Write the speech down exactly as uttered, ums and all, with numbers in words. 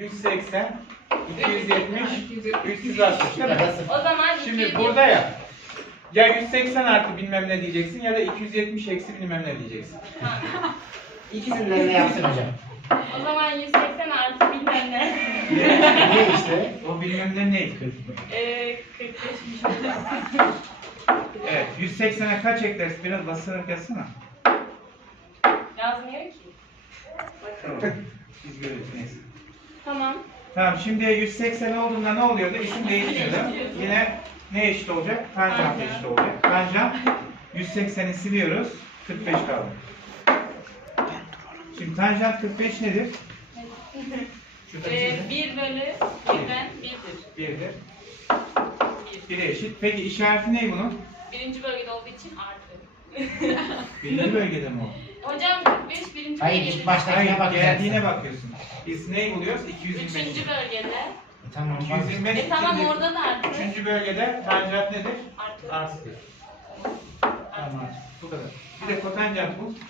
yüz seksen, iki yüz yetmiş, üç yüz altmış değil mi? O zaman Şimdi iki yüz burada ya, ya yüz seksen artı bilmem ne diyeceksin ya da iki yüz yetmiş eksi bilmem ne diyeceksin. İkisinden de yapsın hocam. O zaman yüz seksen artı bilmem ne. Ne işte? O bilmem ne ne? Eee kırk beşmiş hocam. Evet, yüz seksene kaç eklersin? Biraz basarak yazsana. Yazmıyor ki. Tamam. Biz görürüz neyse. Tamam. Tamam, şimdi yüz seksen olduğunda ne oluyordu? İsim değişmiyor değil mi? Yine ne eşit olacak? Tanjant eşit olacak. Tanjant yüz sekseni siliyoruz. kırk beş kaldı. Şimdi tanjant kırk beş nedir? Şurada Eee çizin. bir bölü birden birdir. birdir. Bir. bire eşit. Peki işareti ne bunun? Birinci bölgede olduğu için artı. Birinci bölgede mi o? Hocam kırk beş birinci Hayır, bölgede. ilk başta- Hayır, bakacaksın. geldiğine bakıyorsun. Biz neyi buluyoruz? iki yüz yirmi beş. Üçüncü bölgede. Tamam. iki yüz yirmi beş. E tamam ikinci- orada da artı. Üçüncü bölgede tanjant nedir? Artı. Artıdır. Artı. Tamam. Bu kadar. Bir de kotanjant bul.